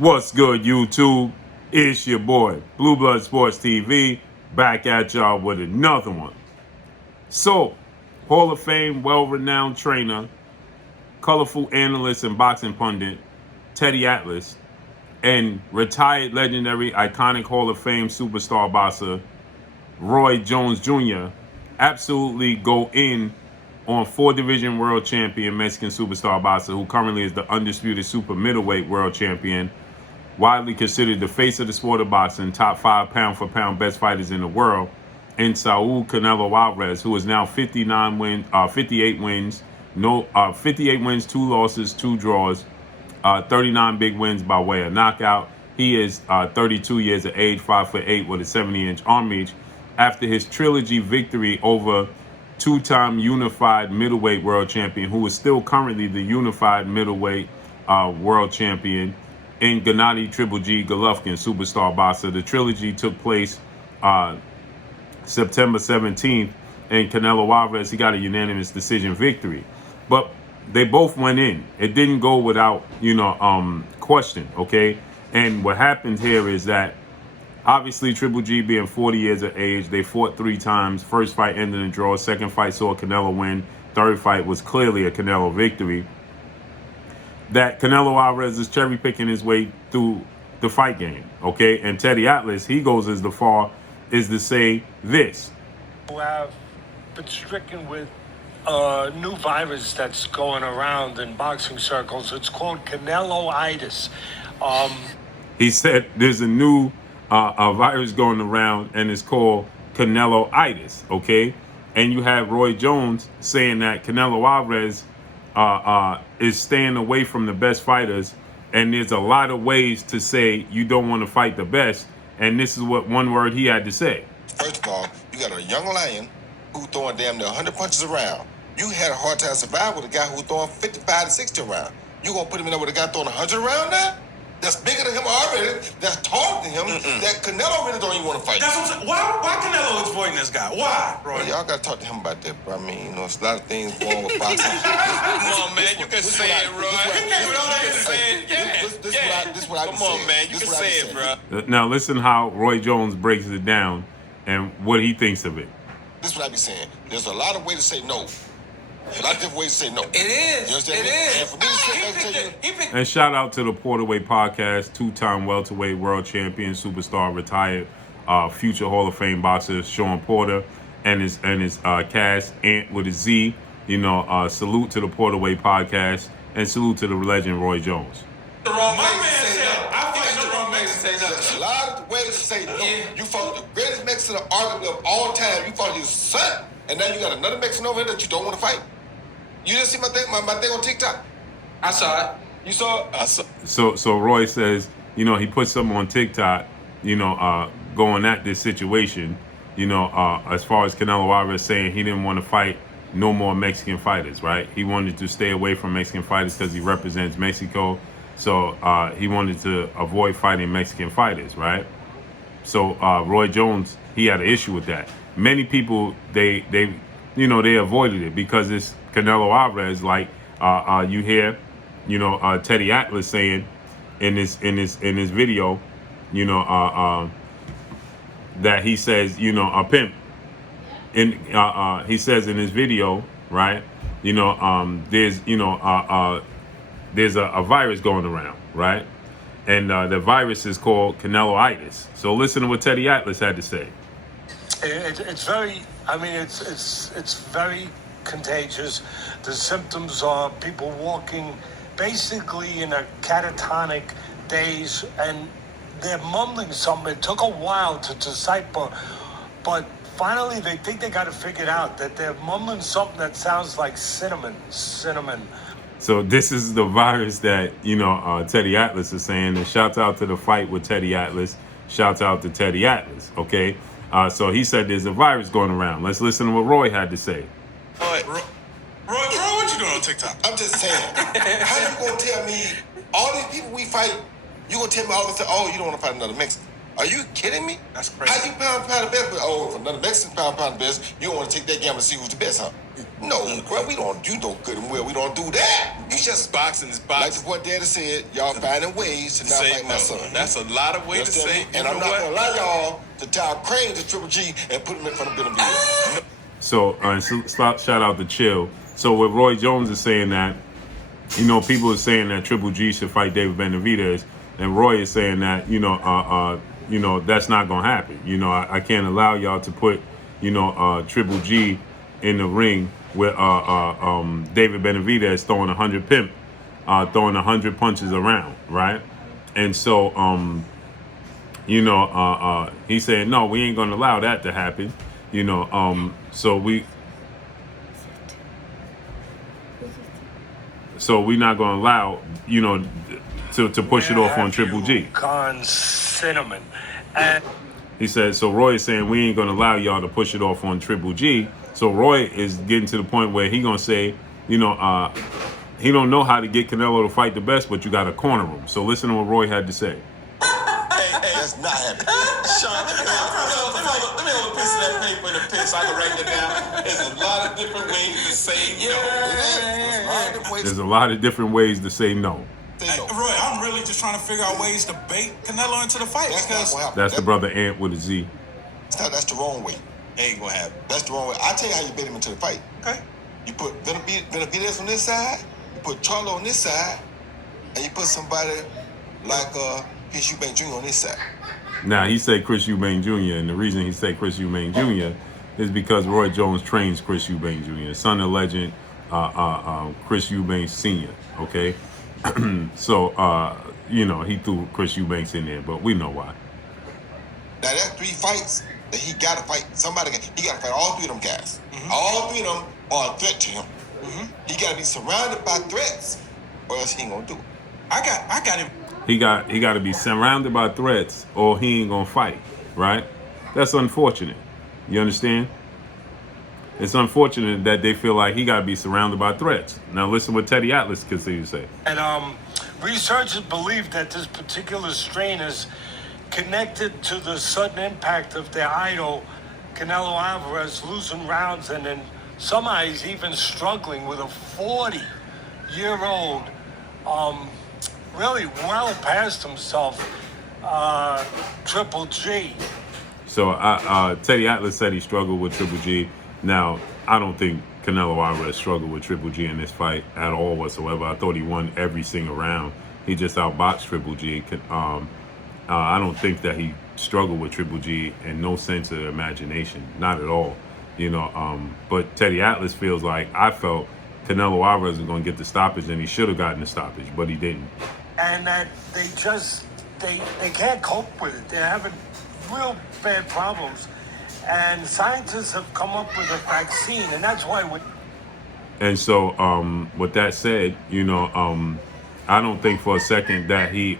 What's good, YouTube? It's your boy, Blue Blood Sports TV, back at y'all with another one. So, Hall of Fame, well-renowned trainer, colorful analyst and boxing pundit, Teddy Atlas, and retired legendary, iconic Hall of Fame superstar boxer, Roy Jones Jr., absolutely go in on 4-division world champion Mexican superstar boxer who currently is the undisputed super middleweight world champion, widely considered the face of the sport of boxing, top 5 pound-for-pound best fighters in the world, and Saul Canelo Alvarez, who is now 58 wins, 58 wins, 2 losses, 2 draws, 39 big wins by way of knockout. He is 32 years of age, 5'8" with a 70-inch arm reach. After his trilogy victory over 2-time unified middleweight world champion, who is still currently the unified middleweight world champion, in Gennady Triple G Golovkin, superstar boxer. The trilogy took place September 17th, and Canelo Alvarez, he got a unanimous decision victory. But they both went in. It didn't go without, question, okay? And what happened here is that, obviously, Triple G being 40 years of age, they fought 3 times. First fight ended in a draw. Second fight saw Canelo win. Third fight was clearly a Canelo victory. That Canelo Alvarez is cherry picking his way through the fight game, okay? And Teddy Atlas, he goes as far as to say this. Who have been stricken with a new virus that's going around in boxing circles. It's called Canelo-itis. He said there's a new virus going around, and it's called Canelo-itis, okay? And you have Roy Jones saying that Canelo Alvarez is staying away from the best fighters, and there's a lot of ways to say you don't want to fight the best, and this is what one word he had to say. First of all, you got a young lion who throwing damn near 100 punches around. You had a hard time surviving with a guy who throwing 55 to 60 around. You gonna put him in there with a guy throwing 100 around now? That's bigger than him already. That's taller than him. That Canelo really don't even want to fight. That's what I'm saying. Why Canelo is avoiding this guy? Why, bro? Well, y'all gotta talk to him about that, bro. I mean, it's a lot of things going with boxing. Come on, man. You can say it, bro. This is what I be saying. Come on, man. You can say it, bro. Now listen how Roy Jones breaks it down and what he thinks of it. This is what I be saying. There's a lot of ways to say no. A lot of different ways to say no. It is. You understand me? And for me to say, And shout out to the Porterweight Podcast, 2-time welterweight world champion, superstar, retired, future Hall of Fame boxer Sean Porter and his cast, Ant with a Z. Salute to the Porterweight Podcast and salute to the legend Roy Jones. The wrong way to say no. I think the wrong way to say no. There's a lot of ways to say no. Yeah. You fought the greatest Mexican arguably of all time. You fought his son, and now you got another Mexican over here that you don't want to fight. You didn't see my thing on TikTok? I saw it. You saw it? I saw it. So Roy says, he put something on TikTok, going at this situation, as far as Canelo Alvarez saying he didn't want to fight no more Mexican fighters, right? He wanted to stay away from Mexican fighters because he represents Mexico. So he wanted to avoid fighting Mexican fighters, right? So Roy Jones, he had an issue with that. Many people, they avoided it because it's Canelo Alvarez. Like you hear, Teddy Atlas saying in his video, that he says, a pimp. He says in his video, right? There's a virus going around, right? And the virus is called Canelo-itis. So listen to what Teddy Atlas had to say. It's very, it's very contagious. The symptoms are people walking basically in a catatonic daze, and they're mumbling something. It took a while to decipher, but finally they think they got it figured out, that they're mumbling something that sounds like cinnamon. So this is the virus that, Teddy Atlas is saying. And shouts out to the fight with Teddy Atlas. Shouts out to Teddy Atlas, okay? So he said there's a virus going around. Let's listen to what Roy had to say. Roy, what you doing on TikTok? I'm just saying. How you gonna tell me all these people we fight? You gonna tell me all this? Oh, you don't want to fight another Mexican? Are you kidding me? That's crazy. How you pound the best? But if another Mexican pound the best, you don't want to take that gamble and see who's the best, huh? No, bro, we don't do no good and well. We don't do that. You just Boxing is like boxing. what Daddy said. Y'all finding ways to not Say fight my no. son. That's a lot of You ways to say. understand me? And I'm not gonna allow y'all to tie Crane to Triple G and put him in front of Benavidez. No. So, shout out to Chill. So, what Roy Jones is saying that, you know, people are saying that Triple G should fight David Benavidez, and Roy is saying that, you know, that's not gonna happen. You know, I can't allow y'all to put, you know, Triple G in the ring with David Benavidez throwing 100 pimp, throwing 100 punches around, right? And so, you know, he said, no, we ain't gonna allow that to happen. You know, so we're not gonna allow, you know, to push it off on Triple G. Con cinnamon, and He said, so Roy is saying we ain't gonna allow y'all to push it off on Triple G. So Roy is getting to the point where he gonna say, you know, he don't know how to get Canelo to fight the best, but you gotta corner him. So listen to what Roy had to say. That's not happening. Sean, let me hold a piece of that paper in the pen so I can write it down. There's a lot of different ways to say no. There's a lot of different ways to say no. Hey, Roy, I'm really just trying to figure out ways to bait Canelo into the fight That's not because gonna happen. That's the brother Ant with a Z. That's the wrong way. ain't gonna happen. That's the wrong way. I tell you how you bait him into the fight. Okay. You put Benavidez on this side, you put Charlo on this side, and you put somebody like Chris Eubank Jr. on this side. Now, he said Chris Eubank Jr., and the reason he said Chris Eubank Jr. is because Roy Jones trains Chris Eubank Jr., son of legend Chris Eubank Sr., okay? So, you know, he threw Chris Eubanks in there, but we know why. Now, that's 3 fights that he got to fight. He got to fight all 3 of them guys. Mm-hmm. All 3 of them are a threat to him. Mm-hmm. He got to be surrounded by threats, or else he ain't gonna do it. I got him. He got to be surrounded by threats, or he ain't gonna fight, right? That's unfortunate. You understand? It's unfortunate that they feel like he got to be surrounded by threats. Now, listen what Teddy Atlas continues to say. And researchers believe that this particular strain is connected to the sudden impact of their idol, Canelo Alvarez, losing rounds and in some eyes even struggling with a 40-year-old, really well past himself, Triple G. So Teddy Atlas said he struggled with Triple G. Now, I don't think Canelo Alvarez struggled with Triple G in this fight at all whatsoever. I thought he won every single round. He just outboxed Triple G. I don't think that he struggled with Triple G in no sense of imagination, not at all. You know, but Teddy Atlas feels like I felt Canelo Alvarez was going to get the stoppage, and he should have gotten the stoppage, but he didn't. And that they can't cope with it. They're having real bad problems. And scientists have come up with a vaccine, and that's why we... And so, with that said, you know, I don't think for a second that he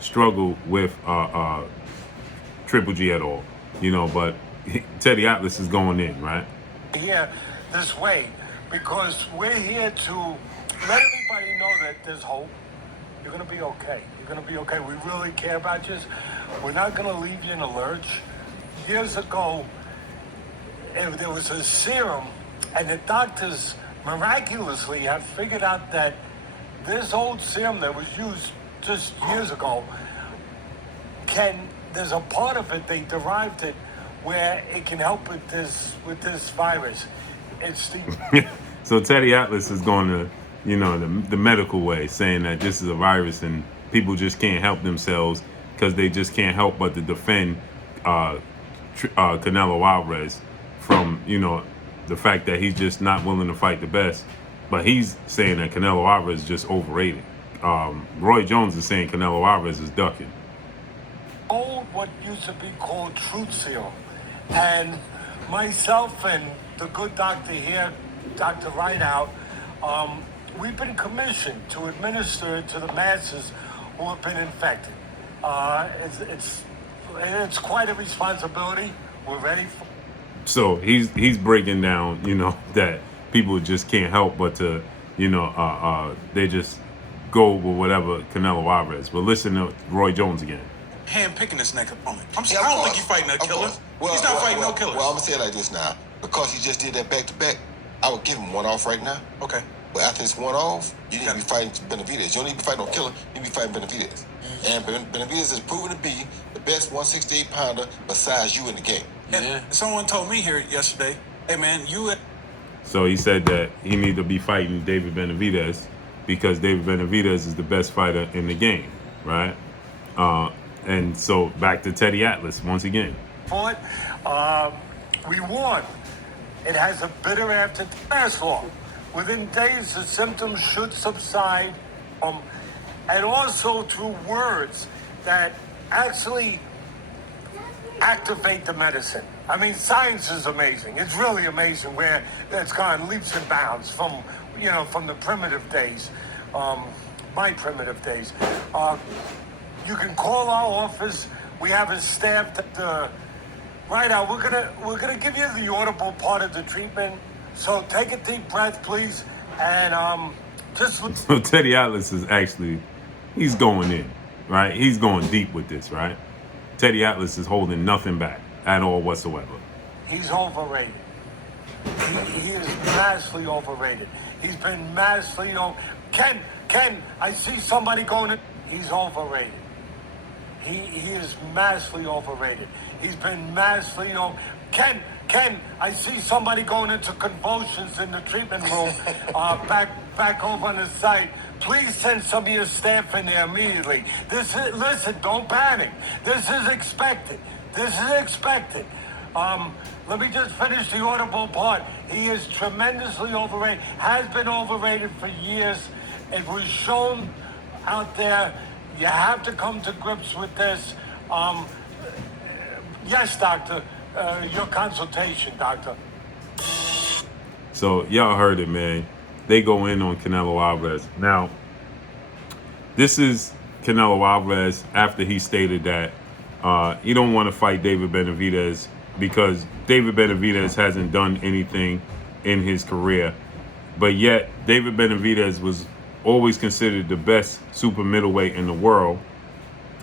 struggled with Triple G at all. You know, but Teddy Atlas is going in, right? Here this way, because we're here to let everybody know that there's hope. You're going to be okay. You're going to be okay. We really care about you. We're not going to leave you in a lurch. Years ago, there was a serum, and the doctors miraculously have figured out that this old serum that was used just years ago there's a part of it, they derived it, where it can help with this virus. It's the... So Teddy Atlas is going to, you know, the medical way, saying that this is a virus and people just can't help themselves because they just can't help but to defend Canelo Alvarez from, you know, the fact that he's just not willing to fight the best. But he's saying that Canelo Alvarez is just overrated. Roy Jones is saying Canelo Alvarez is ducking. What used to be called truth serum. And myself and the good doctor here, Dr. Rideout, we've been commissioned to administer it to the masses who have been infected. It's quite a responsibility. We're ready for... So he's breaking down, you know, that people just can't help but to, you know, they just go with whatever Canelo Alvarez. But listen to Roy Jones again. Hand picking this next opponent. I don't think he's fighting a killer. Well, He's not fighting no killers. Well, I'm going to say it like this now. Because he just did that back-to-back, I would give him one off right now. Okay. But after it's one off, you need to be fighting Benavidez. You don't need to be fighting no killer. You need to be fighting Benavidez. And Benavidez is proven to be the best 168 pounder besides you in the game. And someone told me here yesterday, hey man, So he said that he need to be fighting David Benavidez because David Benavidez is the best fighter in the game, right? And so back to Teddy Atlas once again. Fought, we won. It has a bitter aftertaste. Last long. Within days, the symptoms should subside, and also through words that actually activate the medicine. I mean, science is amazing. It's really amazing where it's gone leaps and bounds from, from the primitive days, my primitive days. You can call our office. We have a staff that, right now, we're gonna give you the audible part of the treatment. So take a deep breath, please, and just. So Teddy Atlas is actually, he's going in, right? He's going deep with this, right? Teddy Atlas is holding nothing back at all whatsoever. He's overrated. He is massively overrated. He's been massively Ken, I see somebody going in. He's overrated. He is massively overrated. He's been massively Ken, I see somebody going into convulsions in the treatment room. Back over on the site. Please send some of your staff in there immediately. Listen, don't panic. This is expected. Let me just finish the audible part. He is tremendously overrated. Has been overrated for years. It was shown out there. You have to come to grips with this. Yes, doctor. Your consultation, doctor. So y'all heard it, man. They go in on Canelo Alvarez. Now, this is Canelo Alvarez after he stated that he don't want to fight David Benavidez because David Benavidez hasn't done anything in his career. But yet, David Benavidez was always considered the best super middleweight in the world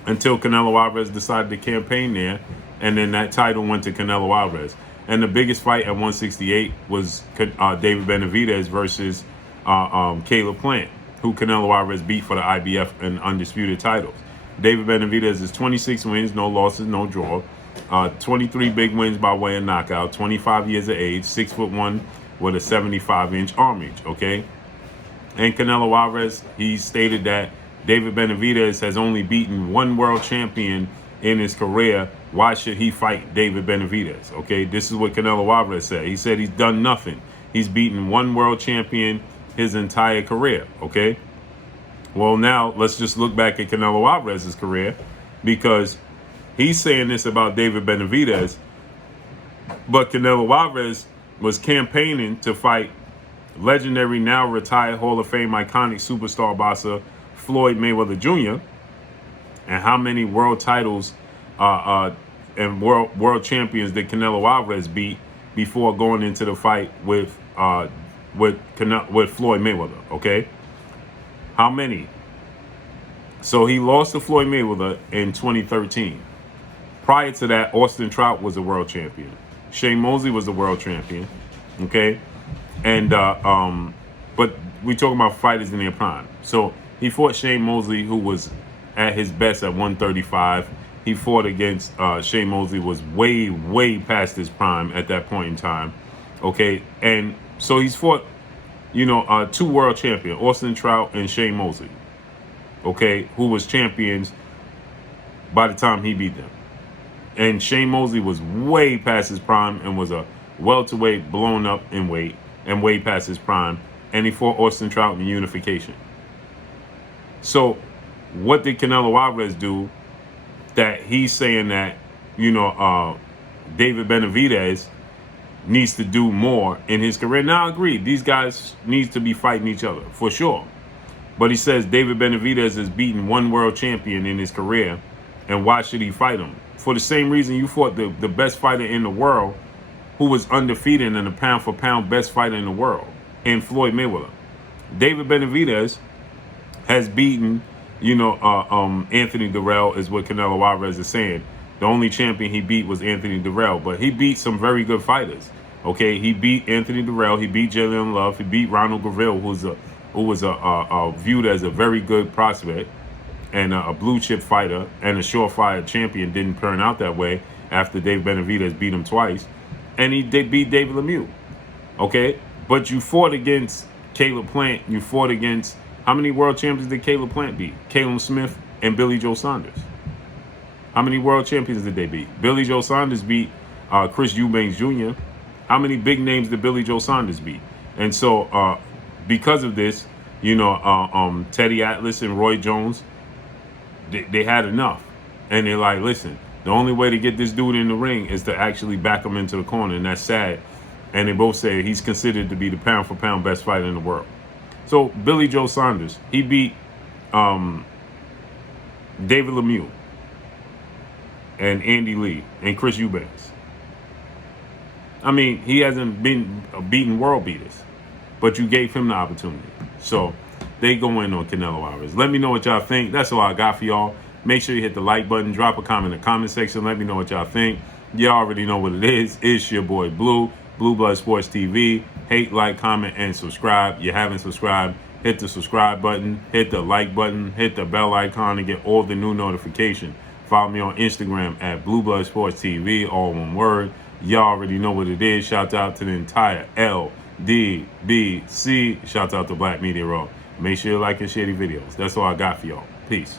until Canelo Alvarez decided to campaign there. And then that title went to Canelo Alvarez. And the biggest fight at 168 was David Benavidez versus Caleb Plant, who Canelo Alvarez beat for the IBF and undisputed titles. David Benavidez is 26 wins, no losses, no draw. 23 big wins by way of knockout, 25 years of age, 6'1" with a 75-inch arm reach, okay? And Canelo Alvarez, he stated that David Benavidez has only beaten one world champion in his career. Why should he fight David Benavidez? Okay, this is what Canelo Alvarez said. He said he's done nothing. He's beaten one world champion his entire career, okay? Well, now let's just look back at Canelo Alvarez's career because he's saying this about David Benavidez, but Canelo Alvarez was campaigning to fight legendary, now retired Hall of Fame iconic superstar boxer Floyd Mayweather Jr. And how many world titles and world champions did Canelo Alvarez beat before going into the fight with Floyd Mayweather? Okay, how many? So he lost to Floyd Mayweather in 2013. Prior to that, Austin Trout was a world champion. Shane Mosley was the world champion. Okay, and but we talking about fighters in their prime. So he fought Shane Mosley, who was at his best at 135. He fought against Shane Mosley, was way past his prime at that point in time. Okay, and so he's fought, two world champions, Austin Trout and Shane Mosley. Okay, who was champions by the time he beat them. And Shane Mosley was way past his prime and was a welterweight, blown up in weight and way past his prime. And he fought Austin Trout in unification. So what did Canelo Alvarez do that he's saying that, David Benavidez needs to do more in his career? Now, I agree, these guys need to be fighting each other, for sure. But he says David Benavidez has beaten one world champion in his career, and why should he fight him? For the same reason you fought the best fighter in the world, who was undefeated and a pound-for-pound best fighter in the world, in Floyd Mayweather. David Benavidez has beaten, Anthony Durrell, is what Canelo Alvarez is saying. The only champion he beat was Anthony Durrell, but he beat some very good fighters. Okay, he beat Anthony Durrell, he beat Jalen Love, he beat Ronald Graville, who was viewed as a very good prospect and a blue chip fighter and a surefire champion. Didn't turn out that way after Dave Benavidez beat him twice, and he did beat David Lemieux. Okay, but you fought against Caleb Plant. You fought against, how many world champions did Caleb Plant beat? Caleb Smith and Billy Joe Saunders. How many world champions did they beat? Billy Joe Saunders beat Chris Eubanks Jr. How many big names did Billy Joe Saunders beat? And so because of this, you know, Teddy Atlas and Roy Jones, they had enough. And they're like, listen, the only way to get this dude in the ring is to actually back him into the corner, and that's sad. And they both say he's considered to be the pound-for-pound best fighter in the world. So Billy Joe Saunders, he beat David Lemieux and Andy Lee and Chris Eubanks. I mean, he hasn't been beating world beaters, but you gave him the opportunity. So they go in on Canelo Alvarez. Let me know what y'all think. That's all I got for y'all. Make sure you hit the like button. Drop a comment in the comment section. Let me know what y'all think. Y'all already know what it is. It's your boy Blue, Blue Blood Sports TV. Hate, like, comment, and subscribe. You haven't subscribed, hit the subscribe button, hit the like button, hit the bell icon to get all the new notifications. Follow me on Instagram at Blue Blood Sports TV, all one word. Y'all already know what it is. Shout out to the entire LDBC. Shout out to Black Media Raw. Make sure you like and share the videos. That's all I got for y'all. Peace.